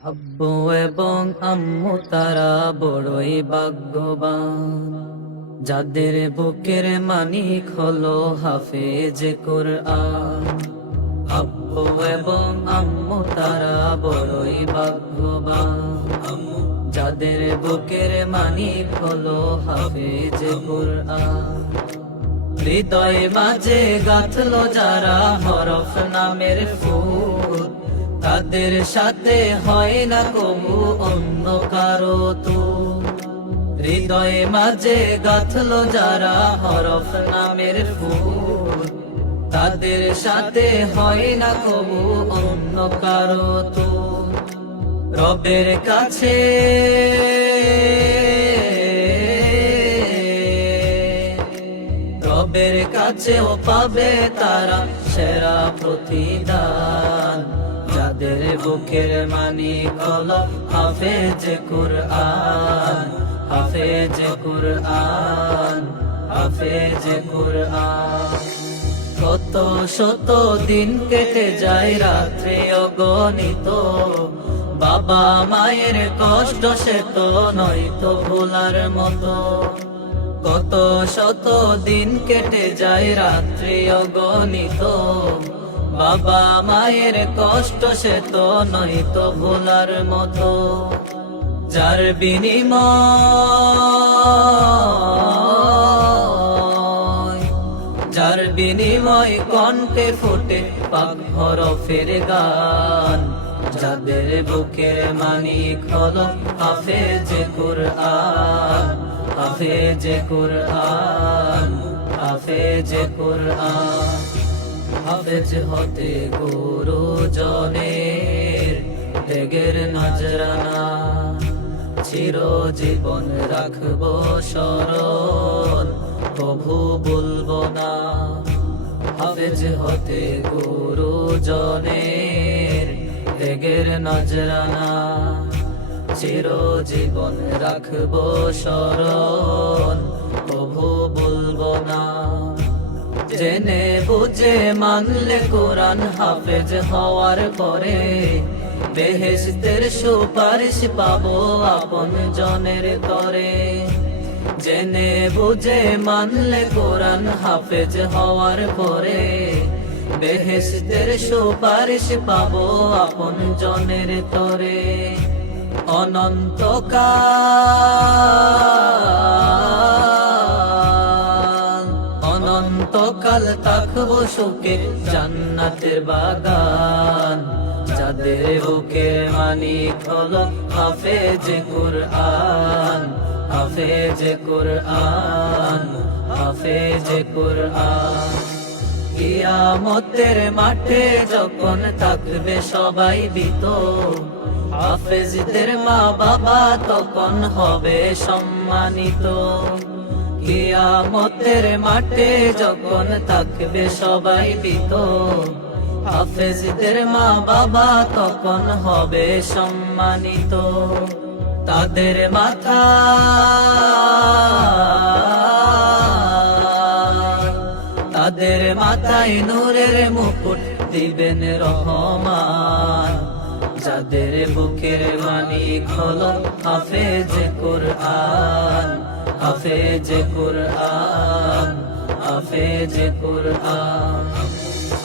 আব্বু এবং আম্মু তারা বড়ই ভাগ্যবান, যাদের বুকের মানিক হলো হাফেজ কুরআন। আব্বু এবং আম্মু তারা বড়ই ভাগ্যবান, যাদের বুকের মানিক হলো হাফেজ কুরআন। হৃদয় মাঝে গাঁথলো যারা হরফ নামের ফুল, তাদের সাথে হয় না কবু অন্য কারো তুল। হৃদয় মাঝে গাঁথলো যারা হরফ নামের ফুল, তাদের সাথে হয় না কবু অন্য কারো তুল। রবের কাছে রবের কাছেও পাবে তারা সেরা প্রতিদান, যাদের বুকের মানিক হলো হাফেজ কুরআন, হাফেজ কুরআন, হাফেজ কুরআন। কত শত দিন কেটে যায় রাত্রি অগণিত, বাবা মায়ের কষ্ট সে তো নয়তো ভোলার মতো। কত শত দিন কেটে যায় রাত্রি অগণিত, বাবা মায়ের কষ্ট সে তো নয়তো ভোলার মতো। যার বিনিময় কণ্ঠে ফোটে পাক হরফের গান, যাদের বুকের মানিক হলো হাফেজ কুরআন, হাফেজ কুরআন, হাফেজ কুরআন। হাফেজ হতে গুরুজনের ত্যাগের নজরানা, চিরজীবন রাখবো স্মরণ, কভু ভুলবো না। হাফেজ হতে গুরুজনের ত্যাগের নজরানা, চিরজীবন রাখবো স্মরণ, কভু ভুলবো না। জেনে বুঝে মানলে কোরআন হাফেজ হওয়ার পরে, বেহেশতের সুপারিশ পাবো আপন জনের তরে। জেনে বুঝে মানলে কোরআন হাফেজ হওয়ার পরে, বেহেশতের সুপারিশ পাবো আপন জনের তরে। অনন্তকাল থাকবো সুখে জান্নাতের বাগান, যাদের বুকে মানিক হলো হাফেজ কুরআন, হাফেজ কুরআন, হাফেজ কুরআন। কিয়ামতের মাঠে যখন থাকবে সবাই ভীত, হাফেজদের মা বাবা তখন হবে সম্মানিত। কিয়ামতের মাঠে যখন থাকবে সবাই ভীত, হাফেজদের মা বাবা তখন হবে সম্মানিত। তাদের মাথায় নূরের মুকুট দিবেন রহমান, যাদের বুকের মানিক হলো হাফেজ কুরআন, হাফেজ কুরআন, হাফেজ কুরআন।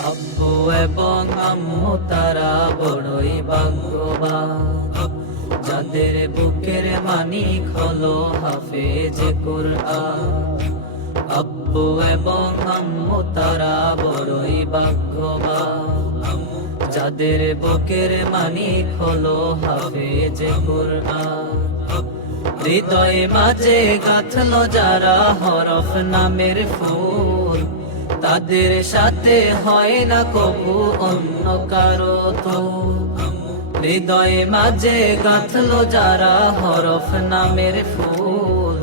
আব্বু এবং আম্মু তারা বড়ই ভাগ্যবান, যাদের বুকের মানিক হলো হাফেজ কুরআন। আব্বু এবং আম্মু তারা বড়ই ভাগ্যবান, যাদের বুকের মানিক হলো হাফেজ কুরআন। হৃদয় মাঝে গাঁথলো যারা হরফ নামের ফুল, তাদের সাথে হয় না কবু অন্য কারো তুল। হৃদয় মাঝে গাঁথলো যারা হরফ নামের ফুল,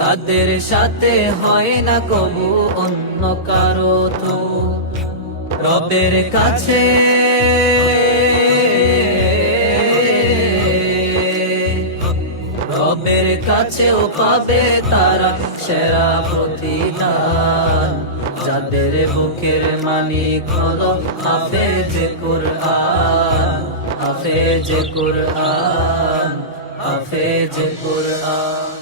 তাদের সাথে হয় না কবু অন্য কারো তুল। রবের কাছে রবের কাছেও পাবে তারা সেরা প্রতিদান, যাদের বুকের মানিক হলো হাফেজ কুরআন, হাফেজ হাফেজ কুরআন, হাফেজ কুরআন।